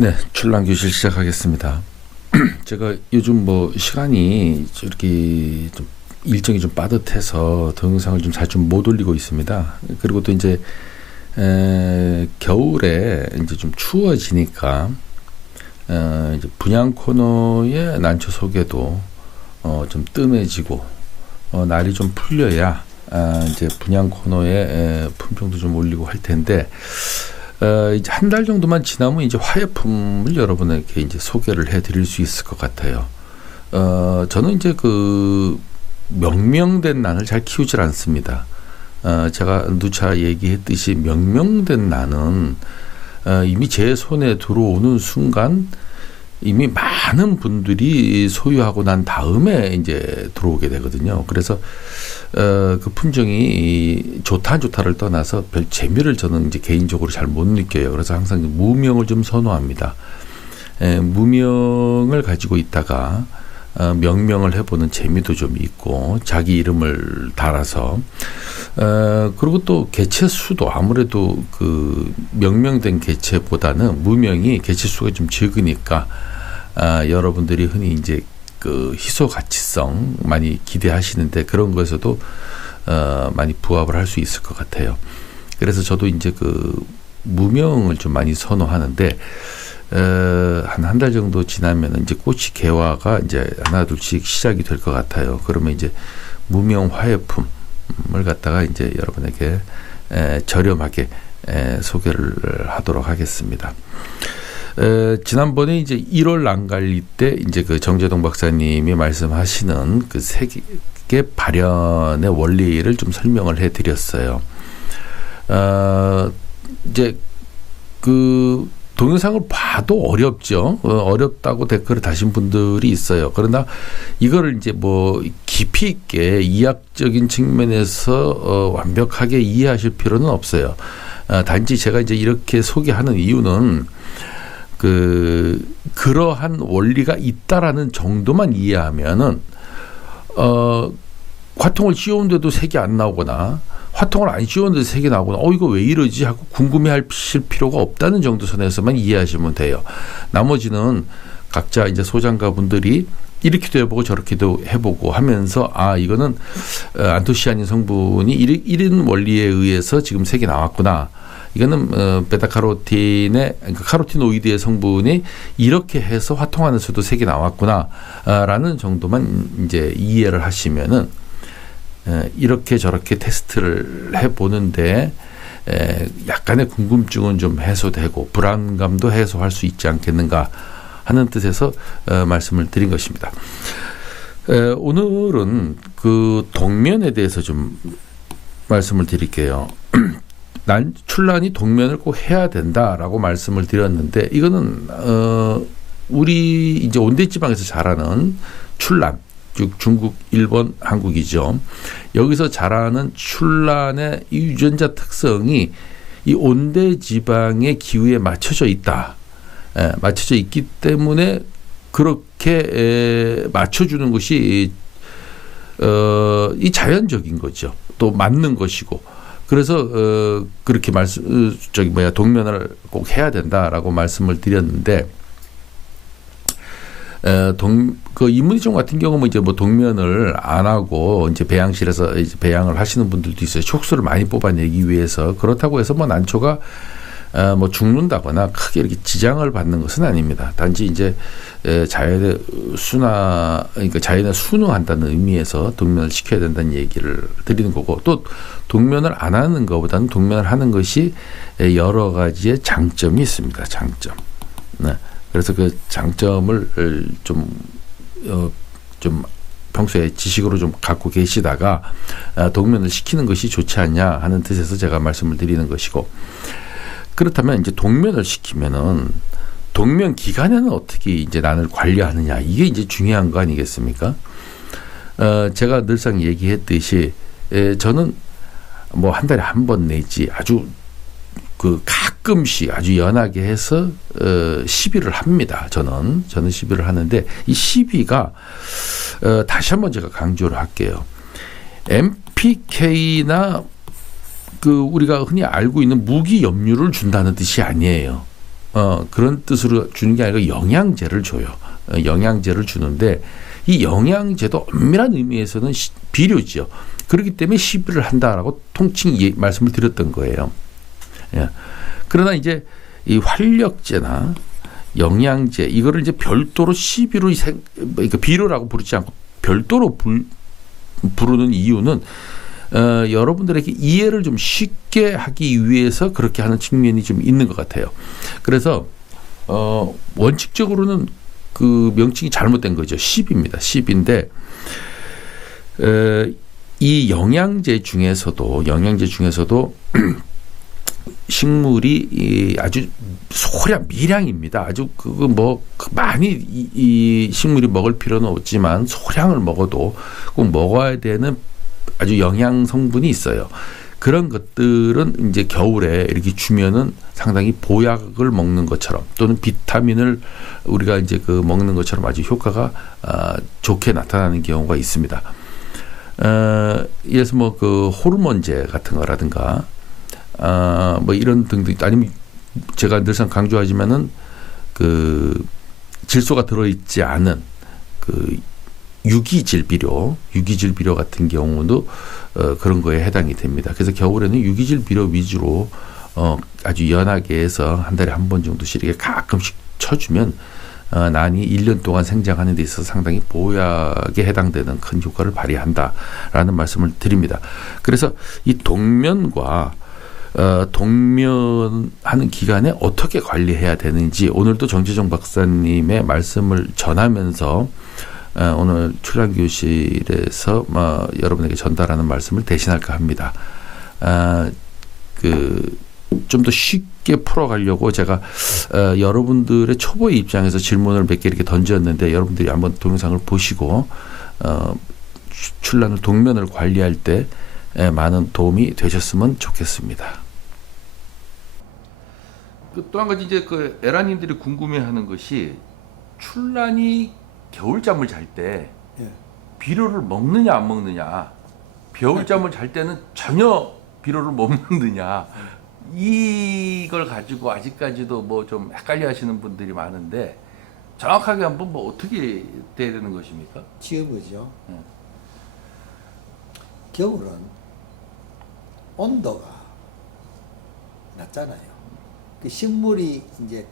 네, 출랑교실 시작하겠습니다. 제가 요즘 뭐 시간이 이렇게 좀 일정이 좀 빠듯해서 동영상을 좀 잘 좀 못 올리고 있습니다. 그리고 또 이제 겨울에 이제 좀 추워지니까 이제 분양 코너의 난초 소개도 좀 뜸해지고 날이 좀 풀려야 이제 분양 코너의 품종도 좀 올리고 할 텐데. 이제 한 달 정도만 지나면 이제 화훼품을 여러분에게 이제 소개를 해드릴 수 있을 것 같아요. 저는 이제 그 명명된 난을 잘 키우질 않습니다. 제가 누차 얘기했듯이 명명된 난은 이미 제 손에 들어오는 순간 이미 많은 분들이 소유하고 난 다음에 이제 들어오게 되거든요. 그래서 그 품종이 좋다 안 좋다를 떠나서 별 재미를 저는 이제 개인적으로 잘 못 느껴요. 그래서 항상 무명을 좀 선호합니다. 무명을 가지고 있다가 명명을 해보는 재미도 좀 있고 자기 이름을 달아서 그리고 또 개체 수도 아무래도 그 명명된 개체보다는 무명이 개체 수가 좀 적으니까 여러분들이 흔히 이제 그 희소 가치성 많이 기대하시는데 그런 거에서도 많이 부합을 할 수 있을 것 같아요. 그래서 저도 이제 그 무명을 좀 많이 선호하는데 한 달 정도 지나면 이제 꽃이 개화가 이제 하나 둘씩 시작이 될 것 같아요. 그러면 이제 무명 화훼품을 갖다가 이제 여러분에게 저렴하게 소개를 하도록 하겠습니다. 지난번에 이제 1월 난갈리 때 이제 그 정재동 박사님이 말씀하시는 그 세계 발현의 원리를 좀 설명을 해드렸어요. 이제 그 동영상을 봐도 어렵죠. 어렵다고 댓글을 다신 분들이 있어요. 그러나 이거를 이제 뭐 깊이 있게 이학적인 측면에서 완벽하게 이해하실 필요는 없어요. 단지 제가 이제 이렇게 소개하는 이유는 그러한 원리가 있다라는 정도만 이해하면은 화통을 씌우는데도 색이 안 나오거나 화통을 안 씌우는데도 색이 나오거나 이거 왜 이러지 하고 궁금해하실 필요가 없다는 정도 선에서만 이해하시면 돼요. 나머지는 각자 이제 소장가 분들이 이렇게도 해보고 저렇게도 해보고 하면서 이거는 안토시아닌 성분이 이런 원리에 의해서 지금 색이 나왔구나. 이거는 베타카로틴의 그러니까 카로티노이드의 성분이 이렇게 해서 화통하면서도 색이 나왔구나라는 정도만 이제 이해를 하시면은 이렇게 저렇게 테스트를 해보는데 약간의 궁금증은 좀 해소되고 불안감도 해소할 수 있지 않겠는가 하는 뜻에서 말씀을 드린 것입니다. 오늘은 그 동면에 대해서 좀 말씀을 드릴게요. 출란이 동면을 꼭 해야 된다라고 말씀을 드렸는데 이거는 우리 이제 온대지방에서 자라는 출란, 즉 중국, 일본, 한국이죠. 여기서 자라는 출란의 이 유전자 특성이 이 온대지방의 기후에 맞춰져 있다. 맞춰져 있기 때문에 그렇게 맞춰주는 것이 이 자연적인 거죠. 또 맞는 것이고. 그래서 그렇게 동면을 꼭 해야 된다라고 말씀을 드렸는데 그 이문희종 같은 경우는 이제 뭐 동면을 안 하고 이제 배양실에서 이제 배양을 하시는 분들도 있어요. 촉수를 많이 뽑아내기 위해서. 그렇다고 해서 뭐 난초가 뭐 죽는다거나 크게 이렇게 지장을 받는 것은 아닙니다. 단지 이제 자연의 그러니까 자연에 순응한다는 의미에서 동면을 시켜야 된다는 얘기를 드리는 거고 또 동면을 안 하는 것보다는 동면을 하는 것이 여러 가지의 장점이 있습니다. 장점. 네. 그래서 그 장점을 좀 평소에 지식으로 좀 갖고 계시다가 동면을 시키는 것이 좋지 않냐 하는 뜻에서 제가 말씀을 드리는 것이고 그렇다면 이제 동면을 시키면은 동면 기간에는 어떻게 이제 난을 관리하느냐 이게 이제 중요한 거 아니겠습니까? 제가 늘상 얘기했듯이 저는 뭐 한 달에 한 번 내지 아주 그 가끔씩 아주 연하게 해서 시비를 합니다. 저는 시비를 하는데 이 시비가 다시 한번 제가 강조를 할게요. NPK나 그 우리가 흔히 알고 있는 무기 염류를 준다는 뜻이 아니에요. 그런 뜻으로 주는 게 아니라 영양제를 줘요. 영양제를 주는데 이 영양제도 엄밀한 의미에서는 비료죠. 그렇기 때문에 시비를 한다라고 통칭 말씀을 드렸던 거예요. 예. 그러나 이제 이 활력제나 영양제 이거를 이제 별도로 시비로 그러니까 비료라고 부르지 않고 별도로 부르는 이유는 여러분들에게 이해를 좀 쉽게 하기 위해서 그렇게 하는 측면이 좀 있는 것 같아요. 그래서 원칙적으로는 그 명칭이 잘못된 거죠. 10입니다. 10인데 이 영양제 중에서도 식물이 아주 소량 미량입니다. 아주 많이 이 식물이 먹을 필요는 없지만 소량을 먹어도 꼭 먹어야 되는 아주 영양 성분이 있어요. 그런 것들은 이제 겨울에 이렇게 주면은 상당히 보약을 먹는 것처럼 또는 비타민을 우리가 이제 그 먹는 것처럼 아주 효과가 좋게 나타나는 경우가 있습니다. 예를 뭐 그 호르몬제 같은 거라든가 뭐 이런 등등 아니면 제가 늘상 강조하지만은 그 질소가 들어있지 않은 그 유기질 비료 같은 경우도 그런 거에 해당이 됩니다. 그래서 겨울에는 유기질 비료 위주로 아주 연하게 해서 한 달에 한 번 정도씩 이렇게 가끔씩 쳐주면 난이 1년 동안 생장하는 데 있어서 상당히 보약에 해당되는 큰 효과를 발휘한다라는 말씀을 드립니다. 그래서 이 동면과 동면하는 기간에 어떻게 관리해야 되는지 오늘도 정재정 박사님의 말씀을 전하면서 오늘 출란교실에서 여러분에게 전달하는 말씀을 대신할까 합니다. 좀 더 쉽게 풀어가려고 제가 여러분들의 초보의 입장에서 질문을 몇 개 이렇게 던졌는데 여러분들이 한번 동영상을 보시고 출란을 동면을 관리할 때 많은 도움이 되셨으면 좋겠습니다. 또 한 가지 이제 그 에라님들이 궁금해하는 것이 출란이 겨울잠을 잘 때 비료를 먹느냐 안 먹느냐, 겨울잠을 잘 때는 전혀 비료를 못 먹느냐, 이걸 가지고 아직까지도 뭐 좀 헷갈려 하시는 분들이 많은데 정확하게 한번 뭐 어떻게 돼야 되는 것입니까? 지어보죠. 겨울은 온도가 낮잖아요. 그 식물이 이제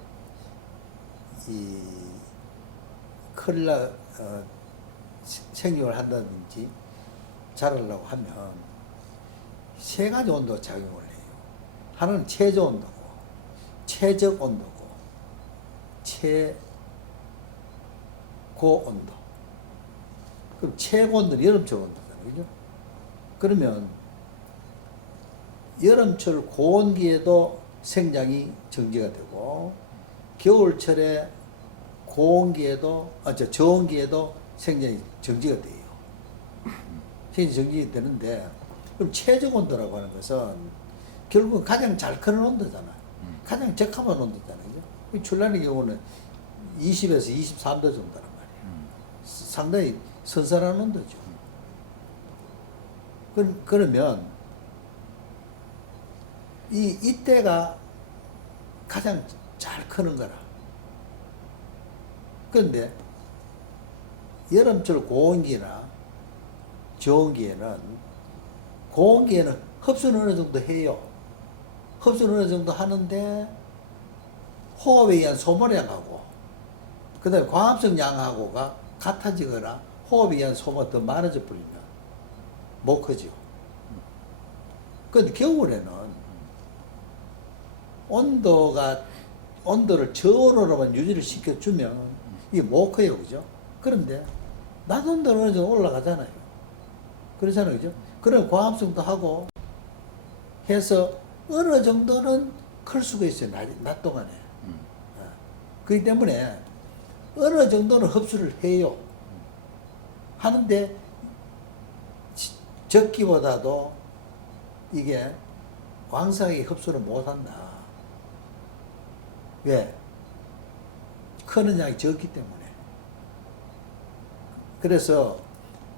이 생육을 한다든지 자라려고 하면 세 가지 온도 작용을 해요. 하나는 최저 온도고, 최적 온도고, 최고 온도. 그럼 최고 온도는 여름철 온도잖아요. 그죠? 그러면 여름철 고온기에도 생장이 정지가 되고 겨울철에 고온기에도 저온기에도 생장이 정지가 돼요. 생장이 정지가 되는데 그럼 최적 온도라고 하는 것은 결국은 가장 잘 크는 온도잖아. 가장 적합한 온도잖아요. 그죠? 출란의 경우는 20에서 23도 정도란 말이에요. 상당히 선선한 온도죠. 그러면 이때가 가장 잘 크는 거라. 그런데 여름철 고온기나 저온기에는 고온기에는 흡수는 어느 정도 해요. 흡수는 어느 정도 하는데 호흡에 의한 소모량하고 그 다음에 광합성 양하고가 같아지거나 호흡에 의한 소모가 더 많아져 버리면 못 크죠. 그런데 겨울에는 온도를 저온으로만 유지를 시켜주면 이게 못 커요. 그죠? 그런데 낮 온도는 어느 정도 올라가잖아요. 그렇잖아요. 그죠? 그럼 광합성도 하고 해서 어느 정도는 클 수가 있어요. 낮 동안에. 그렇기 때문에 어느 정도는 흡수를 해요. 하는데 적기보다도 이게 왕성하게 흡수를 못한다. 왜? 크는 양이 적기 때문에. 그래서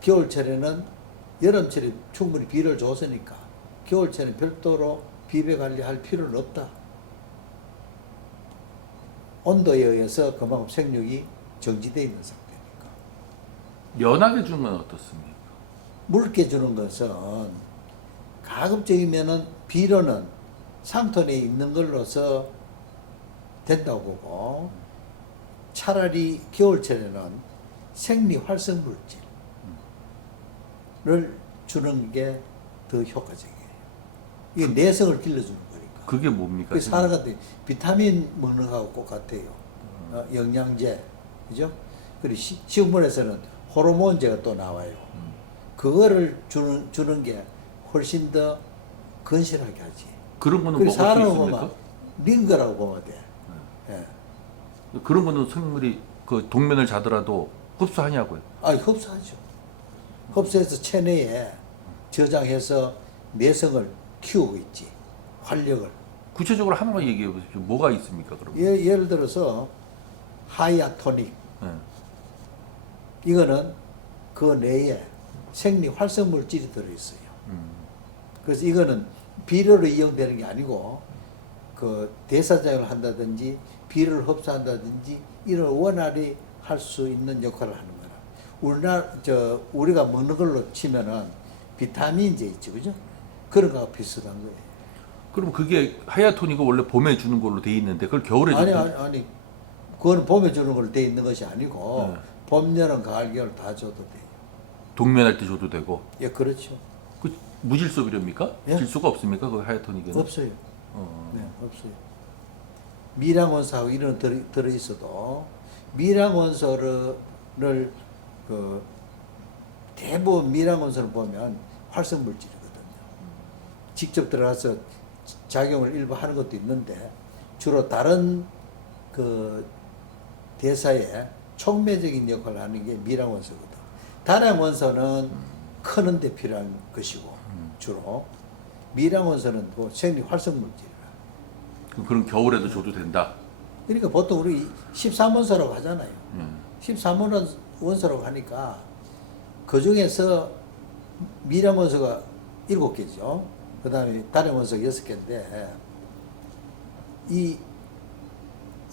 겨울철에는 여름철에 충분히 비를 줬으니까 겨울철에는 별도로 비배 관리할 필요는 없다. 온도에 의해서 그만큼 생육이 정지되어 있는 상태니까. 연하게 주는 건 어떻습니까? 묽게 주는 것은 가급적이면은 비료는 상토내에 있는 걸로서 된다고 보고, 차라리 겨울철에는 생리 활성 물질을 주는 게 더 효과적이에요. 이게 내성을 길러주는 거니까. 그게 뭡니까? 그 사람 같은 비타민 먹는 거하고 똑같아요. 영양제, 그죠? 그리고 식물에서는 호르몬제가 또 나와요. 그거를 주는 게 훨씬 더 건실하게 하지. 그런 거는 그리고 먹을 수 사람을 있습니까? 보면 링거라고 보면 돼. 예. 그런 거는 생물이 그 동면을 자더라도 흡수하냐고요? 아, 흡수하죠. 흡수해서 체내에 저장해서 내성을 키우고 있지. 활력을. 구체적으로 하나만 얘기해 보십시오. 뭐가 있습니까? 그러면? 예를 들어서 하이아토닉. 네. 이거는 그 내에 생리 활성 물질이 들어있어요. 그래서 이거는 비료로 이용되는 게 아니고 그 대사작용을 한다든지 비료를 흡수한다든지 이런 원활히 할 수 있는 역할을 하는 거라. 우리가 먹는 걸로 치면은 비타민제 있죠, 그죠? 그런 거하고 비슷한 거예요. 그럼 그게 하야토닉은 원래 봄에 주는 걸로 돼 있는데 그걸 겨울에 아니, 그거는 봄에 주는 걸로 돼 있는 것이 아니고 네. 봄, 여름, 가을, 겨울 다 줘도 돼요. 동면할 때 줘도 되고. 예, 그렇죠. 그 무질소 비료입니까? 예? 질소가 없습니까? 그 하야토닉에는? 없어요. 어. 네, 없어요. 미량 원소하고 이런 들어 있어도 미량 원소를 그 대부분 미량 원소를 보면 활성 물질이거든요. 직접 들어가서 작용을 일부 하는 것도 있는데 주로 다른 그 대사에 촉매적인 역할을 하는 게 미량 원소거든. 다량 원소는 크는 데 필요한 것이고 주로 미량 원소는 그 생리 활성 물질이라. 그럼 겨울에도 줘도 된다. 그러니까 보통 우리 13원소라고 하잖아요. 음. 13원소라고 하니까 그 중에서 미량 원소가 7개죠. 그 다음에 다량 원소가 6개인데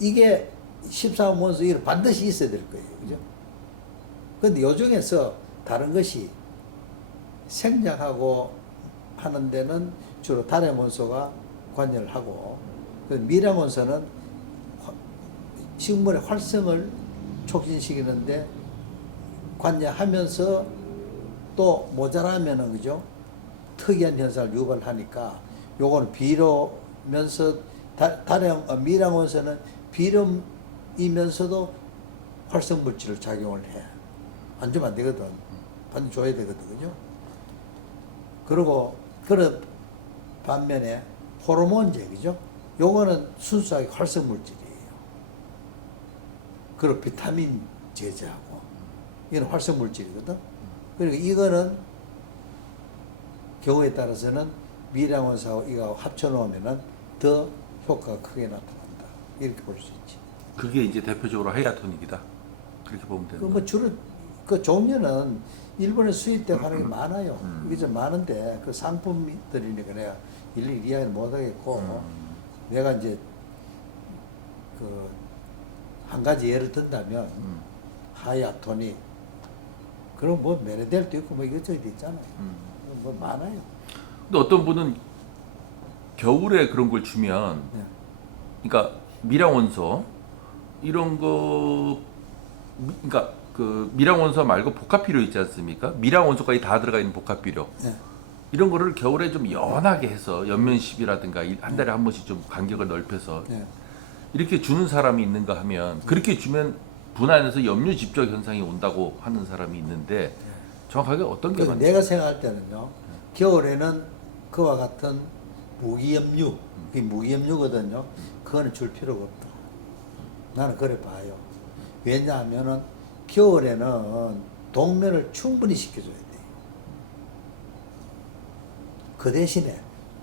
이게 13원소 이런 반드시 있어야 될 거예요. 그죠? 근데 요 중에서 다른 것이 생장하고 하는 데는 주로 다량 원소가 관여를 하고 미량 원소는 식물의 활성을 촉진시키는데 관여하면서 또 모자라면은 그죠? 특이한 현상을 유발하니까 요거는 비료면서 미량 원소는 비료이면서도 활성 물질을 작용을 해. 안 주면 안 되거든. 반드시 줘야 되거든. 그죠? 그리고 그런 반면에 호르몬제 그죠? 요거는 순수하게 활성 물질이에요. 그리고 비타민 제제하고 이건 활성 물질이거든. 그리고 이거는 경우에 따라서는 미량 원소하고 이거 합쳐 놓으면은 더 효과가 크게 나타난다. 이렇게 볼 수 있지. 그게 이제 대표적으로 하야토닉이다. 그렇게 보면 되는 뭐 주로 그 종류는 일본에 수입되고 하는 게 많아요. 이게 좀 많은데 그 상품들이니까 내가 일일이 이야기를 못 하겠고 내가 이제 그 한 가지 예를 든다면 하야토닉 그럼 뭐 메네델도 있고 뭐 이것저것 있잖아요. 뭐 많아요. 근데 어떤 분은 겨울에 그런 걸 주면 네. 그러니까 미량 원소 이런 거 그러니까 그 미량 원소 말고 복합 비료 있지 않습니까? 미량 원소까지 다 들어가 있는 복합 비료. 네. 이런 거를 겨울에 좀 연하게 해서 연면십이라든가 한 달에 한 번씩 좀 간격을 넓혀서 네. 이렇게 주는 사람이 있는가 하면 그렇게 주면 분안에서 염류 집적 현상이 온다고 하는 사람이 있는데 정확하게 어떤 게 맞나요? 내가 생각할 때는요. 겨울에는 그와 같은 무기염류, 그게 무기염류거든요. 그거는 줄 필요가 없다. 나는 그래 봐요. 왜냐하면은 겨울에는 동면을 충분히 식혀줘야 돼요. 그 대신에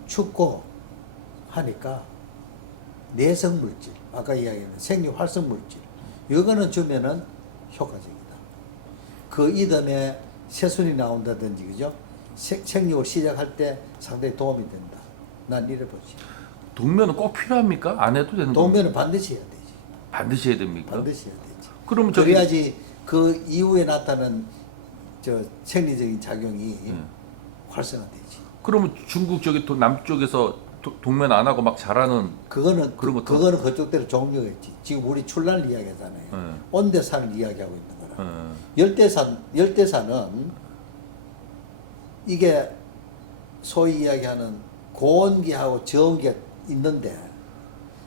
춥고 하니까 내성 물질, 아까 이야기한 생리 활성 물질, 이거는 주면은 효과적이다. 그 이듬해 새순이 나온다든지, 그죠? 생육을 시작할 때 상당히 도움이 된다. 난 이래 보지. 동면은 꼭 필요합니까? 안 해도 되는 겁니까? 동면은 반드시 해야 되지. 반드시 해야 됩니까? 반드시 해야 되지. 그러면 저기 그래야지 그 이후에 나타나는 저 생리적인 작용이 활성화되지. 그러면 중국 저기 또 남쪽에서 동면 안 하고 막 잘하는 그거는 그런 것도- 그거는 그쪽대로 종료가 있지. 지금 우리 출란을 이야기하잖아요. 네. 온대산을 이야기하고 있는 거라. 예. 열대산은 이게 소위 이야기하는 고온기하고 저온기가 있는데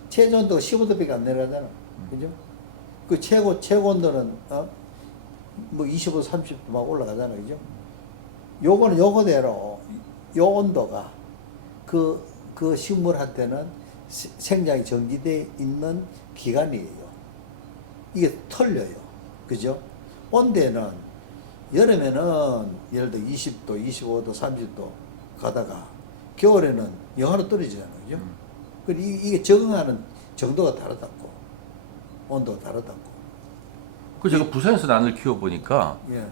최저 온도가 15도밖에 안 내려가잖아. 그죠? 그 최고 온도는 뭐 25, 30도 막 올라가잖아. 그죠? 요거는 요거대로 요 온도가 그 식물한테는 생장이 정지되어 있는 기간이에요. 이게 틀려요. 그죠? 온대는 여름에는 예를 들어 20도, 25도, 30도 가다가 겨울에는 영하로 떨어지잖아요. 그죠? 그리고 이게 적응하는 정도가 다르다고. 온도가 다르다고. 그 제가 부산에서 난을 키워보니까 예.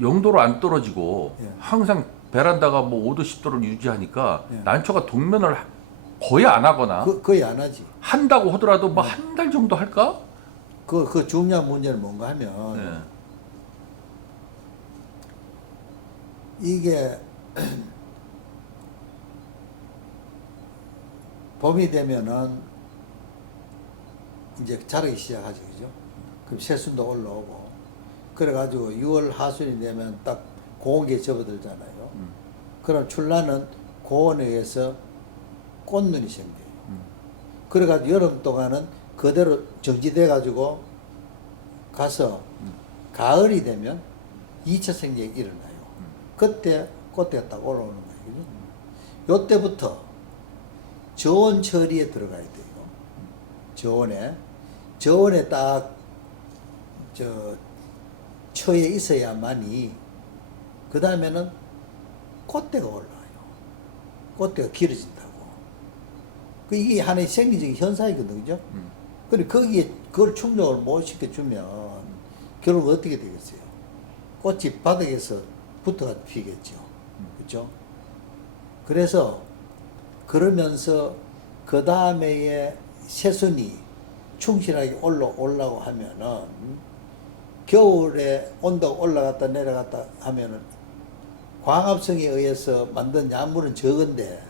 0도로 안 떨어지고 예. 항상 베란다가 뭐 5도, 10도를 유지하니까 예. 난초가 동면을 거의 안 하거나 거의 안 하지. 한다고 하더라도 뭐 한 달 정도 할까? 그 중요한 문제는 뭔가 하면 네. 이게 봄이 되면은 이제 자라기 시작하죠. 그죠? 그럼 새순도 올라오고 그래가지고 6월 하순이 되면 딱 고온기에 접어들잖아요. 그럼 출란은 고온에 의해서 꽃눈이 생겨요. 그래가지고 여름 동안은 그대로 정지돼가지고 가서 가을이 되면 2차 생장이 일어나요. 그때 꽃대가 딱 올라오는 거예요. 그죠? 요때부터 저온 처리에 들어가야 돼요. 저온에 딱 처에 있어야만이 그 다음에는 꽃대가 올라와요. 꽃대가 길어진다고. 이게 하나의 생리적인 현상이거든요. 그죠? 그리고 거기에 그걸 충족을 못 시켜주면 결국 어떻게 되겠어요? 꽃이 바닥에서 붙어가 피겠죠. 그죠? 그래서 그러면서 그 다음에 새순이 충실하게 올라오려고 하면은 겨울에 온도가 올라갔다 내려갔다 하면은 광합성에 의해서 만든 약물은 적은데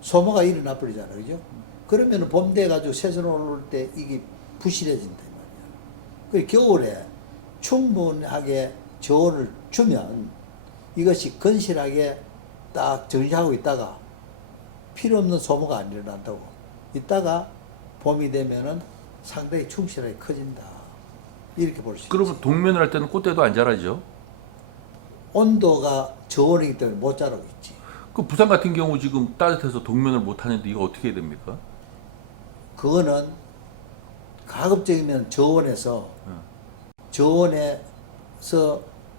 소모가 일어나 버리잖아요. 그죠? 그러면은 봄 돼가지고 새순 올라올 때 이게 부실해진단 말이야. 그 겨울에 충분하게 저온을 주면 이것이 건실하게 딱 정리하고 있다가 필요 없는 소모가 안 일어난다고. 있다가 봄이 되면은 상당히 충실하게 커진다. 이렇게 볼 수 있죠. 그러면 동면을 할 때는 꽃대도 안 자라죠? 온도가 저온이기 때문에 못 자라고 있지. 그 부산 같은 경우 지금 따뜻해서 동면을 못 하는데 이거 어떻게 해야 됩니까? 그거는 가급적이면 저온에서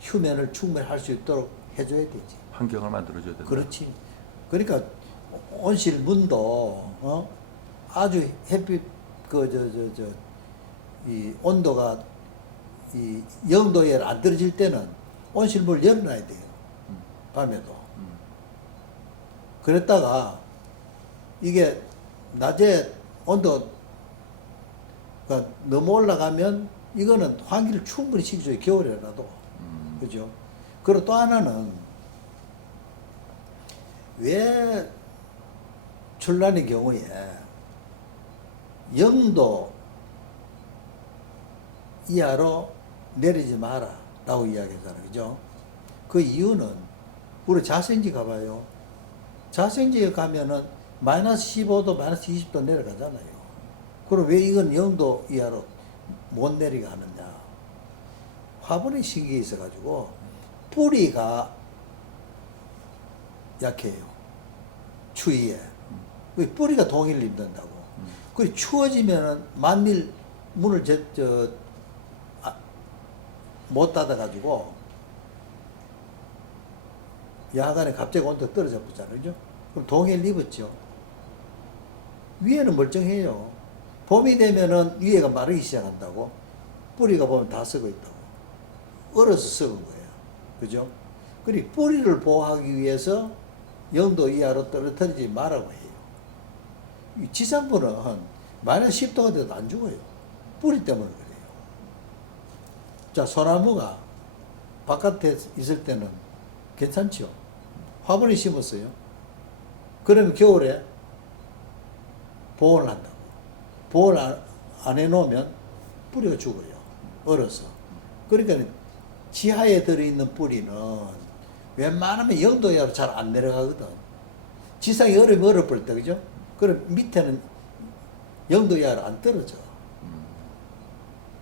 휴면을 충분히 할 수 있도록 해줘야 되지. 환경을 만들어줘야 된다. 그렇지. 그러니까 온실 문도 아주 햇빛 이 온도가 이 0도에 안 떨어질 때는 온실 문을 열어놔야 돼요. 밤에도. 그랬다가 이게 낮에 온도가 너무 올라가면 이거는 환기를 충분히 시켜줘요. 겨울에라도. 그죠? 그리고 또 하나는 왜 출란의 경우에 0도 이하로 내리지 마라 라고 이야기하잖아요. 그죠? 그 이유는 우리 자생지 가봐요. 자생지에 가면은 마이너스 15도, 마이너스 20도 내려가잖아요. 그럼 왜 이건 0도 이하로 못 내리게 하느냐? 화분에 신경이 있어가지고 뿌리가 약해요. 추위에. 뿌리가 동의를 입는다고. 그리고 추워지면은 만일 문을 못 닫아가지고 야간에 갑자기 온도가 떨어져 보잖아요. 그죠? 그럼 동해를 입었죠. 위에는 멀쩡해요. 봄이 되면은 위에가 마르기 시작한다고. 뿌리가 보면 다 썩어 있다고. 얼어서 썩은 거예요. 그죠? 그리고 뿌리를 보호하기 위해서 0도 이하로 떨어뜨리지 말라고 해요. 이 지상부는 마이너스 10도가 돼도 안 죽어요. 뿌리 때문에 그래요. 자, 소나무가 바깥에 있을 때는 괜찮죠. 화분에 심었어요. 그러면 겨울에 보온을 한다고. 보온 안 해놓으면 뿌리가 죽어요. 얼어서. 그러니까 지하에 들어있는 뿌리는 웬만하면 0도 이하로 잘 안 내려가거든. 지상에 얼음이 얼어버릴 때, 그죠? 그럼 밑에는 0도 이하로 안 떨어져.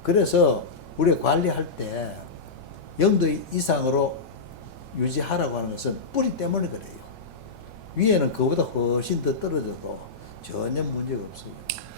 그래서 우리가 관리할 때 0도 이상으로 유지하라고 하는 것은 뿌리 때문에 그래요. 위에는 그거보다 훨씬 더 떨어져도 전혀 문제가 없어요.